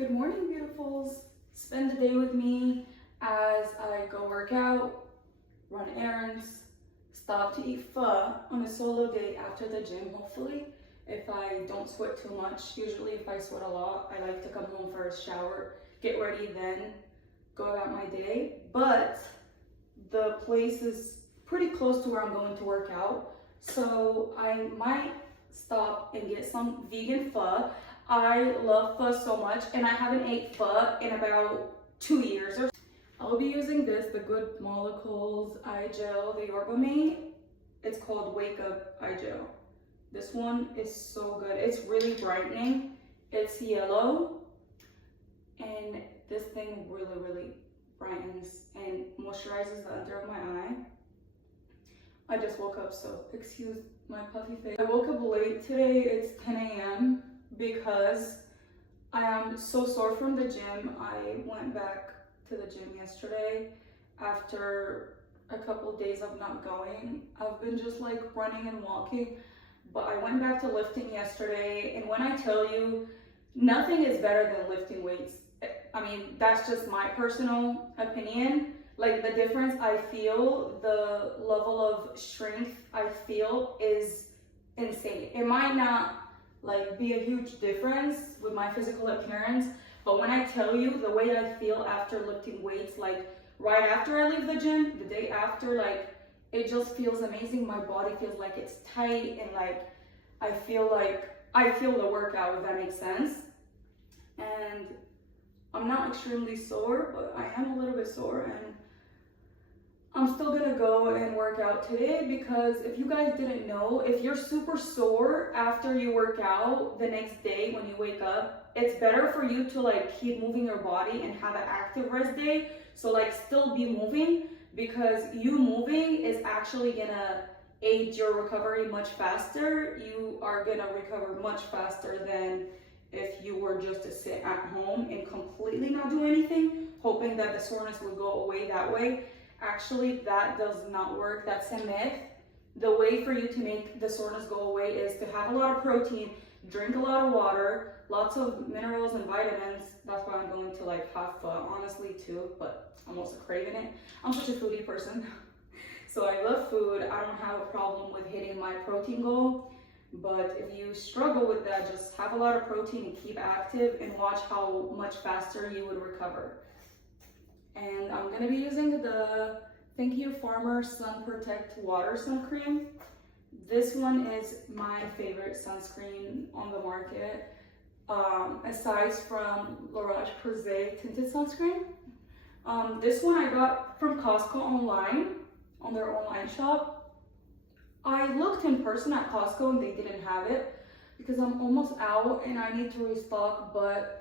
Good morning, beautifuls. Spend the day with me as I go work out, run errands, stop to eat pho on a solo day after the gym, hopefully. If I don't sweat too much, usually if I sweat a lot, I like to come home first, shower, get ready, then go about my day. But the place is pretty close to where I'm going to work out, so I might stop and get some vegan pho. I love pho so much, and I haven't ate pho in about 2 years. I'll be using this, the Good Molecules Eye Gel, the Yorba Mate. It's called Wake Up Eye Gel. This one is so good. It's really brightening. It's yellow, and this thing really brightens and moisturizes the under of my eye. I just woke up, so excuse my puffy face. I woke up late today. It's 10 a.m. because I am so sore from the gym. I went back to the gym yesterday after a couple days of not going. I've been just like running and walking, but I went back to lifting yesterday, and when I tell you, nothing is better than lifting weights. I mean, that's just my personal opinion. Like, the difference I feel, the level of strength I feel is insane. It might not like be a huge difference with my physical appearance, but when I tell you the way I feel after lifting weights, like right after I leave the gym, the day after, like it just feels amazing. My body feels like it's tight, and like I feel the workout, if that makes sense. And I'm not extremely sore, but I am a little bit sore, and I'm still gonna go and work out today because if you guys didn't know, if you're super sore after you work out the next day when you wake up, it's better for you to like keep moving your body and have an active rest day. So like still be moving, because you moving is actually gonna aid your recovery much faster. You are gonna recover much faster than if you were just to sit at home and completely not do anything, hoping that the soreness would go away that way. Actually, that does not work. That's a myth. The way for you to make the soreness go away is to have a lot of protein, drink a lot of water, lots of minerals and vitamins. That's why I'm going to like have pho, honestly, too, but I'm also craving it. I'm such a foodie person. So I love food. I don't have a problem with hitting my protein goal. But if you struggle with that, just have a lot of protein and keep active, and watch how much faster you would recover. And I'm gonna be using the Thank You Farmer Sun Protect Water Sun Cream. This one is my favorite sunscreen on the market, aside from La Roche-Posay tinted sunscreen. This one I got from Costco online, on their online shop. I looked in person at Costco and they didn't have it because I'm almost out and I need to restock, but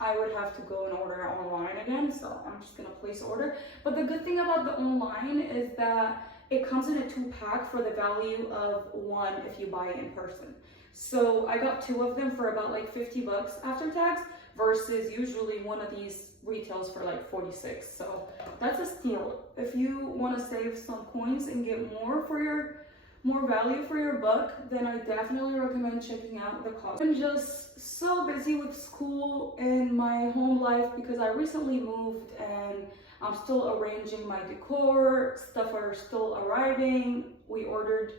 I would have to go and order it online again, so I'm just gonna place order. But the good thing about the online is that it comes in a 2-pack for the value of one if you buy it in person. So I got 2 of them for about like 50 bucks after tax, versus usually one of these retails for like 46. So that's a steal. If you want to save some coins and get more value for your buck, then I definitely recommend checking out the Costco. I'm just so busy with school and my home life because I recently moved and I'm still arranging my decor. Stuff are still arriving. We ordered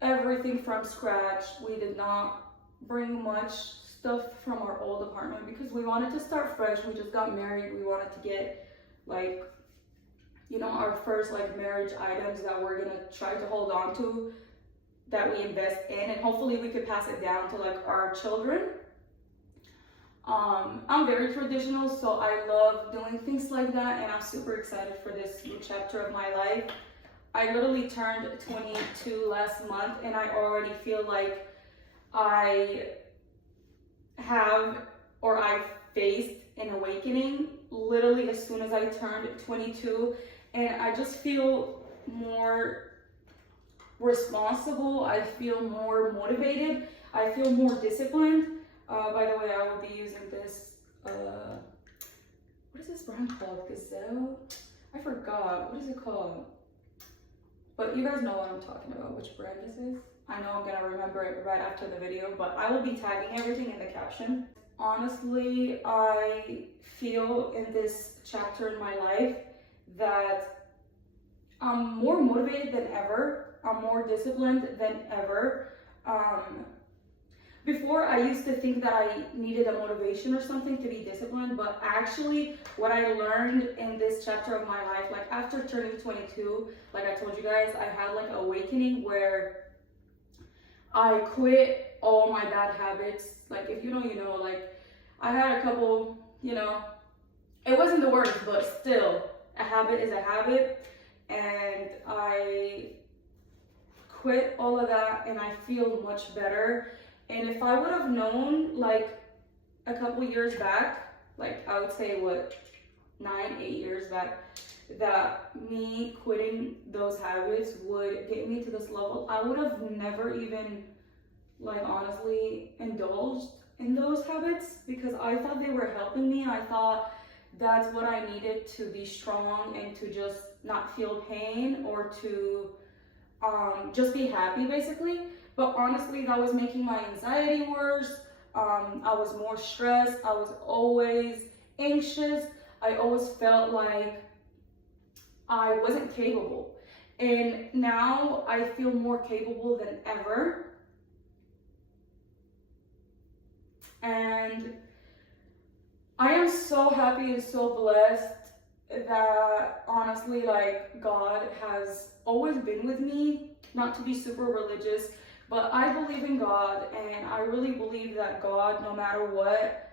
everything from scratch. We did not bring much stuff from our old apartment because we wanted to start fresh. We just got married. We wanted to get like, you know, our first like marriage items that we're gonna try to hold on to, that we invest in, and hopefully we could pass it down to like our children. I'm very traditional, so I love doing things like that, and I'm super excited for this new chapter of my life. I literally turned 22 last month, and I already feel like I faced an awakening literally as soon as I turned 22, and I just feel more responsible. I feel more motivated. I feel more disciplined. By the way, I will be using this, what is this brand called? Gazelle? I forgot. What is it called? But you guys know what I'm talking about, which brand this is. I know I'm gonna remember it right after the video, but I will be tagging everything in the caption. honestly, I feel in this chapter in my life that I'm more motivated than ever. I'm more disciplined than ever. Before, I used to think that I needed a motivation or something to be disciplined, but actually, what I learned in this chapter of my life, like after turning 22, like I told you guys, I had like an awakening where I quit all my bad habits. Like, if you know, you know, like I had a couple, you know, it wasn't the worst, but still, a habit is a habit. And I quit all of that and I feel much better. And if I would have known like a couple years back, like I would say what, 9, 8 years back, that me quitting those habits would get me to this level, I would have never even like honestly indulged in those habits because I thought they were helping me. I thought that's what I needed to be strong and to just not feel pain or to just be happy basically. But honestly, that was making my anxiety worse. I was more stressed. I was always anxious. I always felt like I wasn't capable. And now I feel more capable than ever. And I am so happy and so blessed that honestly, like God has always been with me. Not to be super religious, but I believe in God, and I really believe that God, no matter what,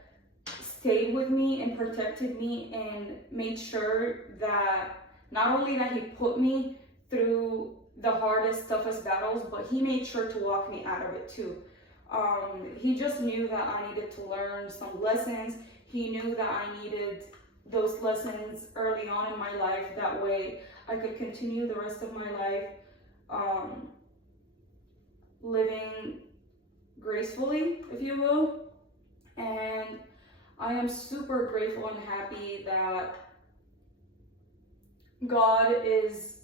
stayed with me and protected me and made sure that not only that he put me through the hardest, toughest battles, but he made sure to walk me out of it too. He just knew that I needed to learn some lessons. He knew that I needed those lessons early on in my life. That way I could continue the rest of my life living gracefully, if you will. And I am super grateful and happy that God is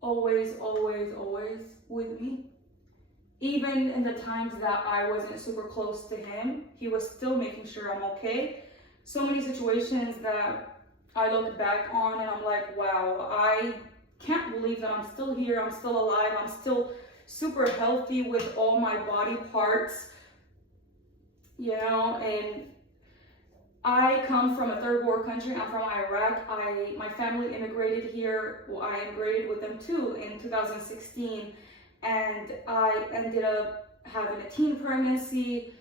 always, always, always with me. Even in the times that I wasn't super close to him, he was still making sure I'm okay. So many situations that I look back on and I'm like, wow, I can't believe that I'm still here, I'm still alive, I'm still super healthy with all my body parts, you know. And I come from a third world country. I'm from Iraq. My family immigrated here. Well, I immigrated with them too in 2016, and I ended up having a teen pregnancy.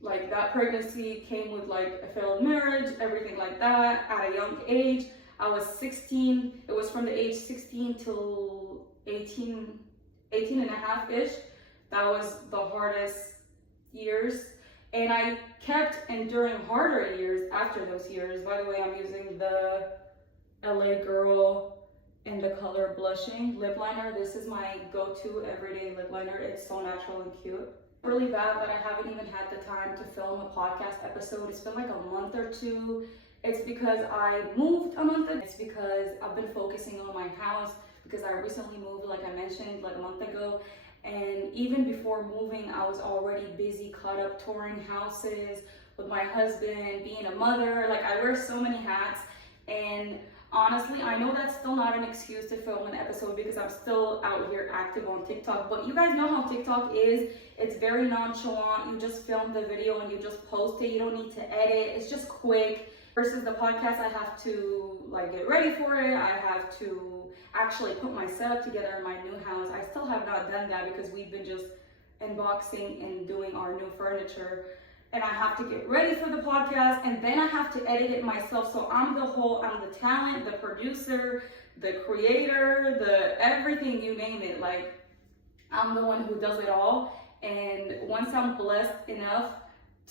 Like that pregnancy came with like a failed marriage, everything like that at a young age. I was 16. It was from the age 16 till 18 and a half-ish. That was the hardest years. And I kept enduring harder years after those years. By the way, I'm using the LA Girl in the color Blushing lip liner. This is my go-to everyday lip liner. It's so natural and cute. Really bad that I haven't even had the time to film a podcast episode. It's been like a month or two. It's because I moved a month ago. It's because I've been focusing on my house because I recently moved, like I mentioned, like a month ago. And even before moving, I was already busy, caught up touring houses with my husband, being a mother. Like I wear so many hats. And honestly, I know that's still not an excuse to film an episode because I'm still out here active on TikTok. But you guys know how TikTok is. It's very nonchalant. You just film the video and you just post it. You don't need to edit. It's just quick. Versus the podcast, I have to like get ready for it. I have to actually put my setup together in my new house. I still have not done that because we've been just unboxing and doing our new furniture. And I have to get ready for the podcast, and then I have to edit it myself. So I'm the talent, the producer, the creator, the everything, you name it. Like I'm the one who does it all. And once I'm blessed enough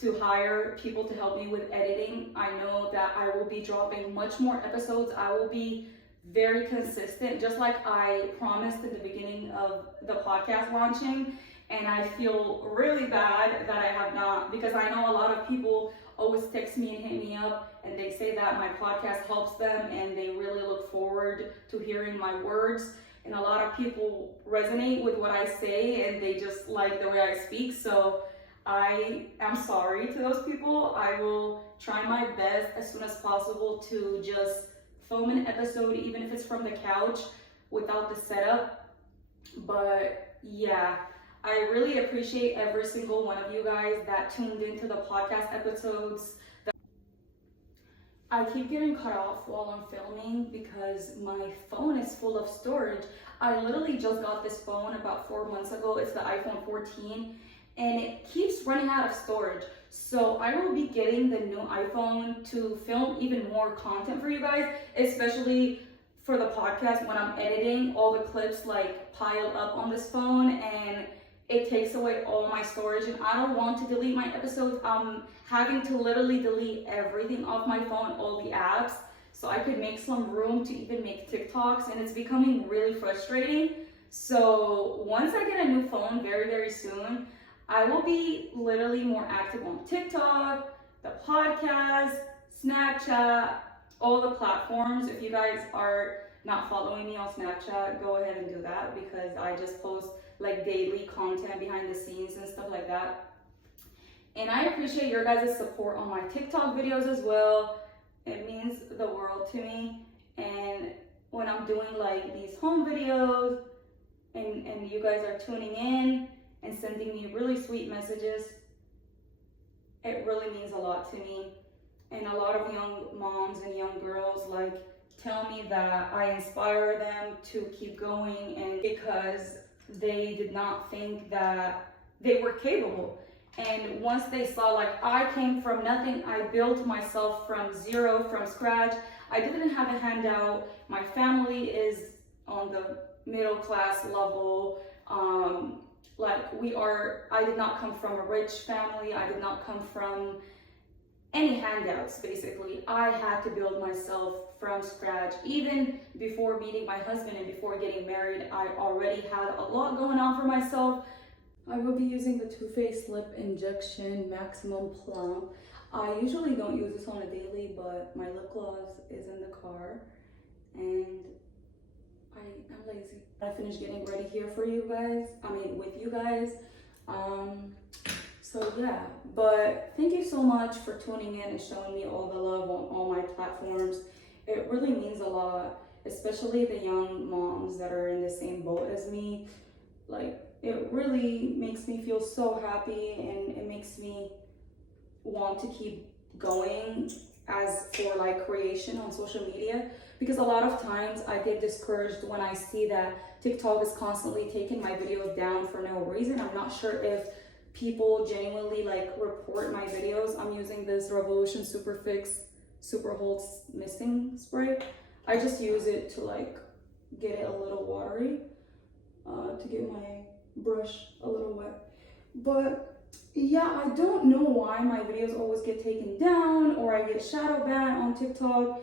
to hire people to help me with editing, I know that I will be dropping much more episodes. I will be very consistent, just like I promised in the beginning of the podcast launching. And I feel really bad that I have not, because I know a lot of people always text me and hit me up and they say that my podcast helps them and they really look forward to hearing my words. And a lot of people resonate with what I say and they just like the way I speak. So I am sorry to those people. I will try my best as soon as possible to just film an episode, even if it's from the couch without the setup. But yeah, I really appreciate every single one of you guys that tuned into the podcast episodes. I keep getting cut off while I'm filming because my phone is full of storage. I literally just got this phone about 4 months ago. It's the iPhone 14 and it keeps running out of storage. So I will be getting the new iPhone to film even more content for you guys, especially for the podcast. When I'm editing, all the clips like pile up on this phone and it takes away all my storage, and I don't want to delete my episodes. I'm having to literally delete everything off my phone, all the apps, so I could make some room to even make TikToks, and it's becoming really frustrating. So once I get a new phone very soon, I will be literally more active on TikTok, the podcast, Snapchat, all the platforms. If you guys are not following me on Snapchat, go ahead and do that because I just post like daily content behind the scenes and stuff like that. And I appreciate your guys' support on my TikTok videos as well. It means the world to me. And when I'm doing like these home videos and you guys are tuning in and sending me really sweet messages, it really means a lot to me. And a lot of young moms and young girls like tell me that I inspire them to keep going, and because they did not think that they were capable. And once they saw like I came from nothing, I built myself from zero, from scratch. I didn't have a handout. My family is on the middle class level. I did not come from a rich family. I did not come from any handouts, basically. I had to build myself from scratch. Even before meeting my husband and before getting married, I already had a lot going on for myself. I will be using the Too Faced Lip Injection Maximum Plump. I usually don't use this on a daily, but my lip gloss is in the car and I'm lazy. I finished getting ready here for you guys, with you guys. So yeah, but thank you so much for tuning in and showing me all the love on all my platforms. It really means a lot, especially the young moms that are in the same boat as me. Like, it really makes me feel so happy, and it makes me want to keep going as for like creation on social media, because a lot of times I get discouraged when I see that TikTok is constantly taking my videos down for no reason. I'm not sure if people genuinely like report my videos. I'm using this Revolution Super Fix Super Hold Misting Spray. I just use it to like get it a little watery, to get my brush a little wet. But yeah, I don't know why my videos always get taken down or I get shadow banned on TikTok.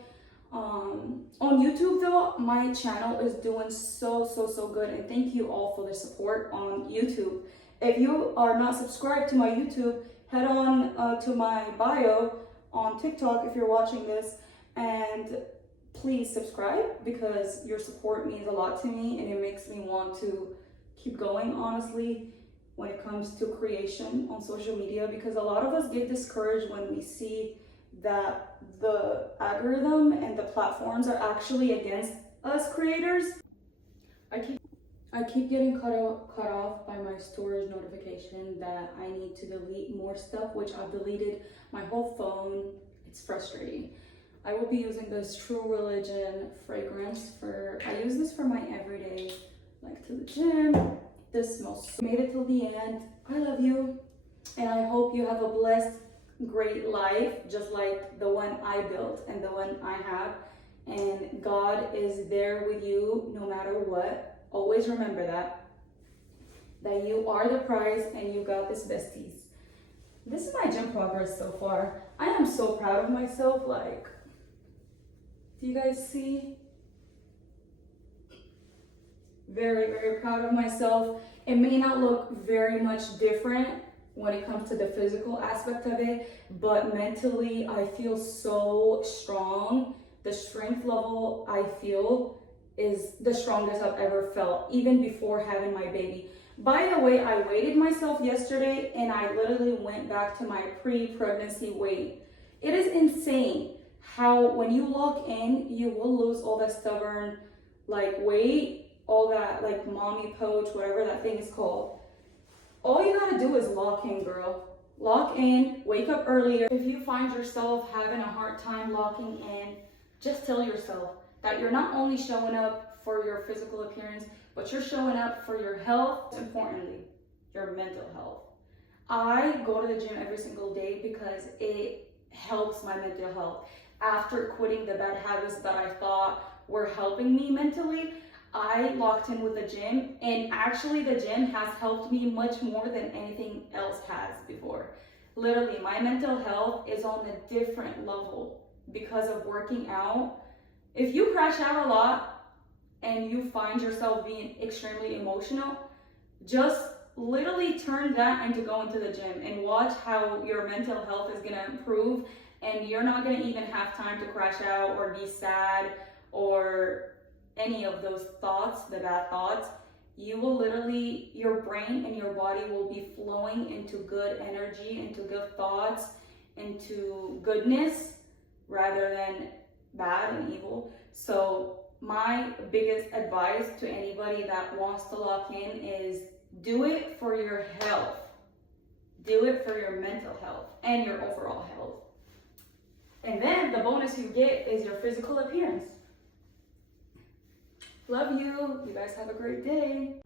On YouTube though, my channel is doing so good, and thank you all for the support on YouTube. If you are not subscribed to my YouTube, head on to my bio on TikTok if you're watching this, and please subscribe because your support means a lot to me and it makes me want to keep going, honestly, when it comes to creation on social media, because a lot of us get discouraged when we see that the algorithm and the platforms are actually against us creators. I keep getting cut off by my storage notification that I need to delete more stuff, which I've deleted my whole phone. It's frustrating. I will be using this True Religion fragrance I use this for my everyday, like to the gym. This smells. Made it till the end. I love you, and I hope you have a blessed, great life, just like the one I built and the one I have. And God is there with you no matter what. Always remember that you are the prize and you got this, besties. This is my gym progress so far. I am so proud of myself. Like, do you guys see? Very proud of myself. It may not look very much different when it comes to the physical aspect of it, but mentally I feel so strong. The strength level I feel is the strongest I've ever felt, even before having my baby. By the way, I weighed myself yesterday and I literally went back to my pre-pregnancy weight. It is insane how when you lock in, you will lose all that stubborn like weight, all that like mommy poach, whatever that thing is called. All you gotta do is lock in, girl. Lock in, wake up earlier. If you find yourself having a hard time locking in, just tell yourself that you're not only showing up for your physical appearance, but you're showing up for your health, importantly, your mental health. I go to the gym every single day because it helps my mental health. After quitting the bad habits that I thought were helping me mentally, I locked in with the gym, and actually the gym has helped me much more than anything else has before. Literally, my mental health is on a different level because of working out. If you crash out a lot and you find yourself being extremely emotional, just literally turn that into going to the gym and watch how your mental health is gonna improve, and you're not gonna even have time to crash out or be sad or any of those thoughts, the bad thoughts. You will literally, your brain and your body will be flowing into good energy, into good thoughts, into goodness rather than bad and evil. So my biggest advice to anybody that wants to lock in is do it for your health. Do it for your mental health and your overall health. And then the bonus you get is your physical appearance. Love you. You guys have a great day.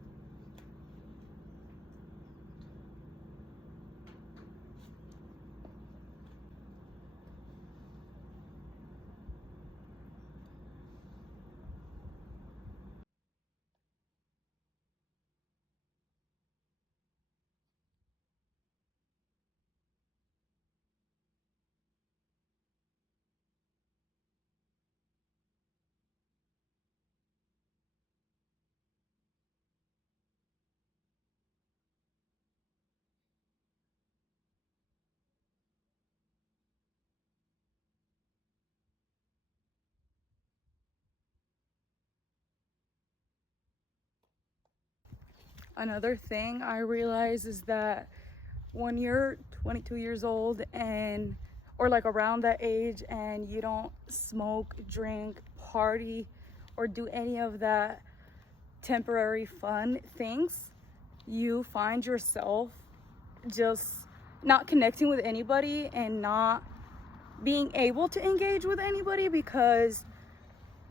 Another thing I realize is that when you're 22 years old and or like around that age and you don't smoke, drink, party, or do any of that temporary fun things, you find yourself just not connecting with anybody and not being able to engage with anybody because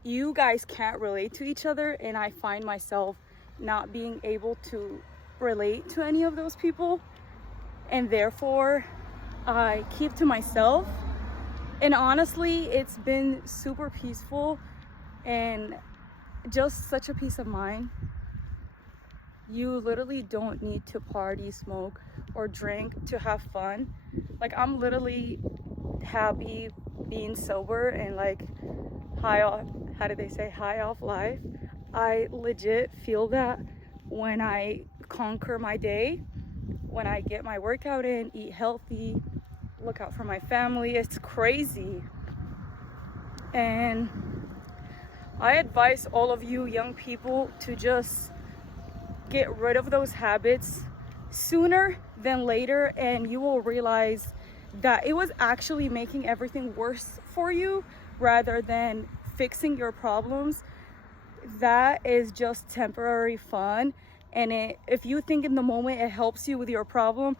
you guys can't relate to each other. And I find myself not being able to relate to any of those people, and therefore I keep to myself. And honestly, it's been super peaceful and just such a peace of mind. You literally don't need to party, smoke, or drink to have fun. Like, I'm literally happy being sober and like high off, how do they say, high off life. I legit feel that when I conquer my day, when I get my workout in, eat healthy, look out for my family. It's crazy. And I advise all of you young people to just get rid of those habits sooner than later, and you will realize that it was actually making everything worse for you rather than fixing your problems. That is just temporary fun, and if you think in the moment it helps you with your problem,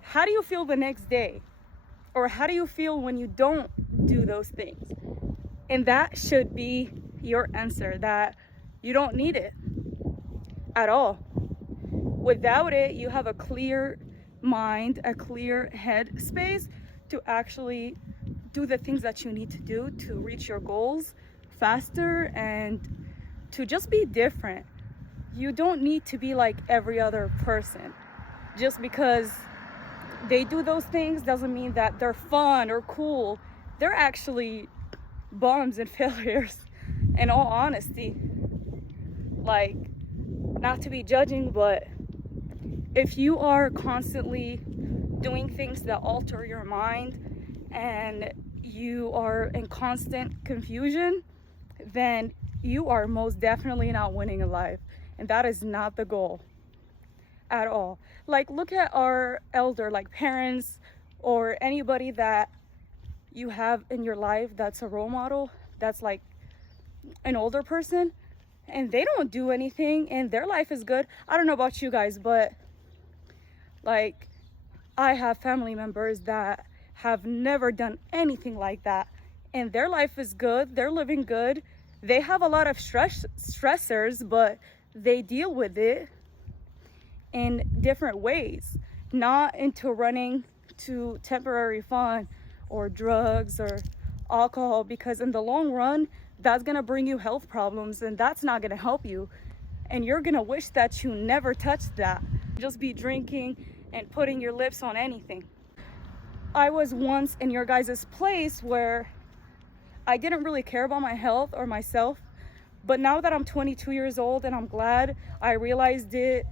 how do you feel the next day? Or how do you feel when you don't do those things? And that should be your answer, that you don't need it at all. Without it, you have a clear mind, a clear head space to actually do the things that you need to do to reach your goals faster and to just be different. You don't need to be like every other person. Just because they do those things doesn't mean that they're fun or cool. They're actually bums and failures, in all honesty. Like, not to be judging, but if you are constantly doing things that alter your mind and you are in constant confusion, then you are most definitely not winning in life, and that is not the goal. at all. Like, look at our elder, like parents or anybody that you have in your life that's a role model, that's like an older person, and they don't do anything and their life is good. I don't know about you guys, but like, I have family members that have never done anything like that, and their life is good, they're living good. They have a lot of stressors, but they deal with it in different ways, not into running to temporary fun or drugs or alcohol, because in the long run, that's gonna bring you health problems and that's not gonna help you. And you're gonna wish that you never touched that. Just be drinking and putting your lips on anything. I was once in your guys' place where I didn't really care about my health or myself, but now that I'm 22 years old, and I'm glad I realized it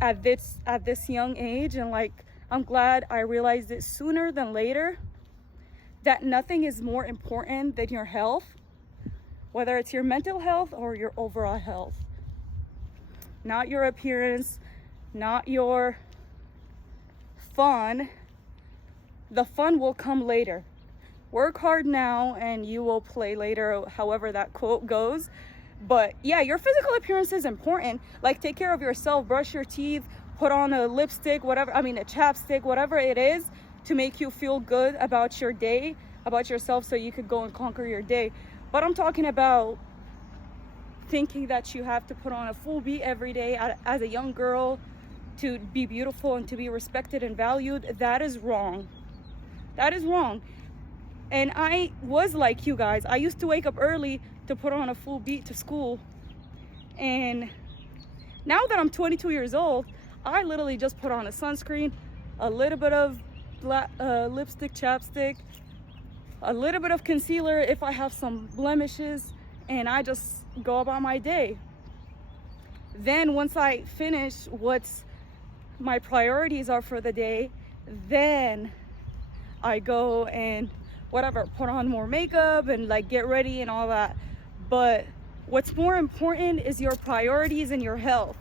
at this young age, and like, I'm glad I realized it sooner than later, that nothing is more important than your health, whether it's your mental health or your overall health. Not your appearance, not your fun. The fun will come later. Work hard now and you will play later, however that quote goes. But yeah, your physical appearance is important. Like, take care of yourself, brush your teeth, put on a lipstick, whatever, a chapstick, whatever it is, to make you feel good about your day, about yourself, so you could go and conquer your day. But I'm talking about thinking that you have to put on a full beat every day as a young girl to be beautiful and to be respected and valued. That is wrong. That is wrong. And I was like you guys. I used to wake up early to put on a full beat to school. And now that I'm 22 years old, I literally just put on a sunscreen, a little bit of lipstick, chapstick, a little bit of concealer if I have some blemishes, and I just go about my day. Then once I finish what's my priorities are for the day, then I go and whatever, put on more makeup and like get ready and all that. But what's more important is your priorities and your health,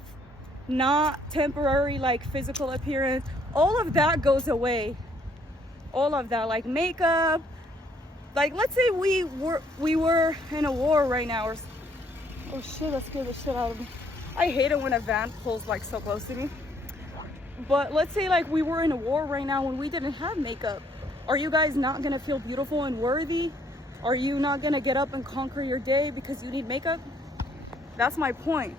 not temporary like physical appearance. All of that goes away. All of that, like makeup. Like, let's say we were in a war right now, or oh shit, that scared the shit out of me. I hate it when a van pulls like so close to me. But let's say like we were in a war right now when we didn't have makeup. Are you guys not gonna feel beautiful and worthy? Are you not gonna get up and conquer your day because you need makeup? That's my point.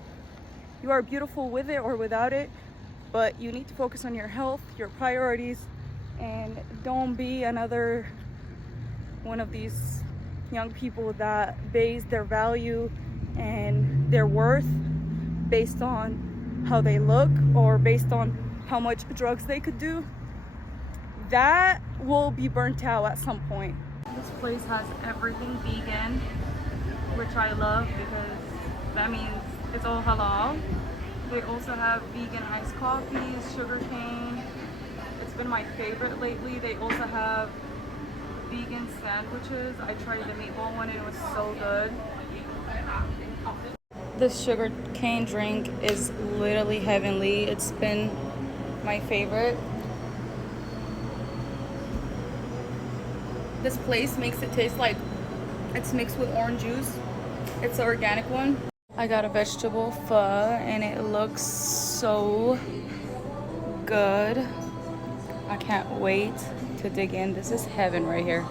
You are beautiful with it or without it, but you need to focus on your health, your priorities, and don't be another one of these young people that base their value and their worth based on how they look or based on how much drugs they could do. That will be burnt out at some point. This place has everything vegan, which I love because that means it's all halal. They also have vegan iced coffees, sugar cane. It's been my favorite lately. They also have vegan sandwiches. I tried the meatball one and it was so good. This sugar cane drink is literally heavenly. It's been my favorite. This place makes it taste like it's mixed with orange juice. It's the organic one. I got a vegetable pho and it looks so good. I can't wait to dig in. This is heaven right here.